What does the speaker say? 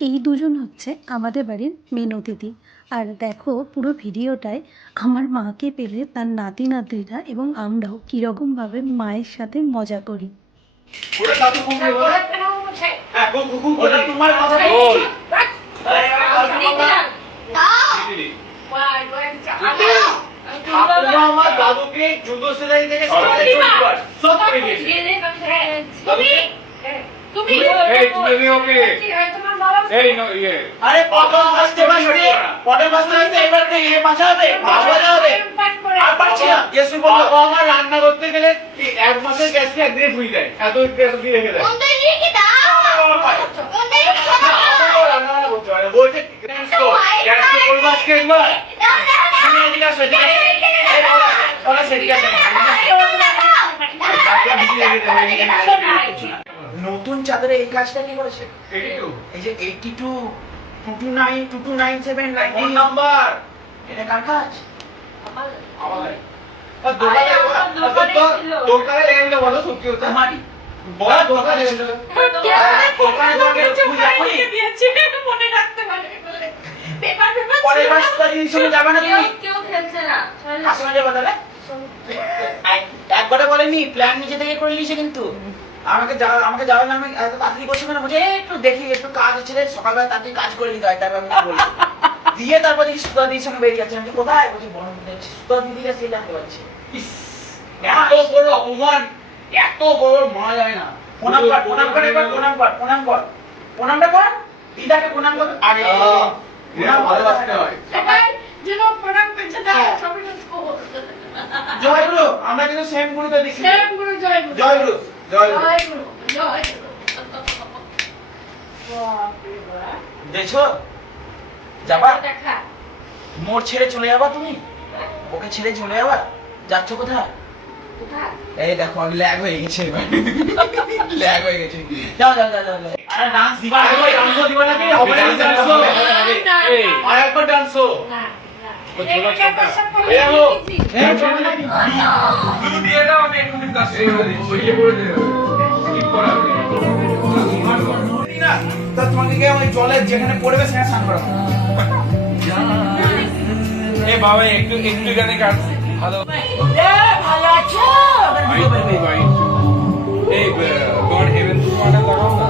এই দুজন হচ্ছে আমাদের বাড়ির মেন অতিথি। আর দেখো পুরো ভিডিওটায় আমার মাকে পেলে তার নাতি নাতনিরা এবং আমরাও কীরকমভাবে মায়ের সাথে মজা করি। ওটা দাদু কুকুর বলে হ্যাঁ কুকুর ওটা তোমার কথা বল ঠাকুমা আমার দাদুকে জুতো সেলাই থেকে সব করে দিয়েছে আরে পটল ভাজতে এবার ইয়ে মাছা হবে মাছ ভাজা হবে আর পারছি না ইয়েসু বললো ও আমার রান্না করতে গেলে এক মাসের গ্যাসকে একদিনে ফুই দেয় এত গ্যাস দিয়ে রেখে দেয় রান্না করতে পারে বলছে গ্যাসকে করবো আজকে একবার ঠিক আছে ঠিক আছে ওরা সেটি আছে নতুন চাদরে এই কাজটা কি করেছে এই যে 8222292297 নাম্বার এটা কার কাজ আমাদের দোকানে লেগে বলো সত্যি কথা মারি বড় দোকানে মনে রাখতে পারে পরের মাস এই সময় যাবে না তুমি কেউ খেলছে না আসলে যাবে তাহলে একবারে বলেনি প্ল্যান নিজে থেকে করে নিয়েছে কিন্তু আমাকে যাওয়ার নামে এত তাড়াতাড়ি বসে না বলছে একটু দেখি একটু কাজ হচ্ছে রে সকালবেলা তাড়াতাড়ি কাজ করে নিতে হয় তারপর আমি বলি দিয়ে তারপর দেখি সুতা দিদির সঙ্গে বেরিয়ে যাচ্ছে আমি কোথায় বলছি বড় সুতা দিদিরা সেই জানতে পারছি এত বড় অপমান এত বড় মা যায় না প্রণামটা কর দিদাকে প্রণাম কর আরে ভালোবাসতে হয় যেন প্রণাম করছে না সবাই জয় গুরু আমরা কিন্তু সেম গুরুতে দেখি সেম গুরু জয় গুরু জয় গুরু জয় গুরু জয় গুরু দেখছো যাবা মোর ছেড়ে চলে যাবা তুমি ওকে ছেড়ে চলে যাবা যাচ্ছ কোথায় এই দেখো ল্যাগ হয়ে গেছে এবার ল্যাগ হয়ে গেছে যাও যাও যাও যাও আরে ডান্স দিবা ডান্স দিবা নাকি হবে না ডান্স এই আরেকবার ডান্স না জলে যেখানে পড়বে সেখানে স্নান করা বাবা একটু একটু গানে কাজ ভালো ভালো আছো এই গড হেভেন তুমি অর্ডার লাগাও না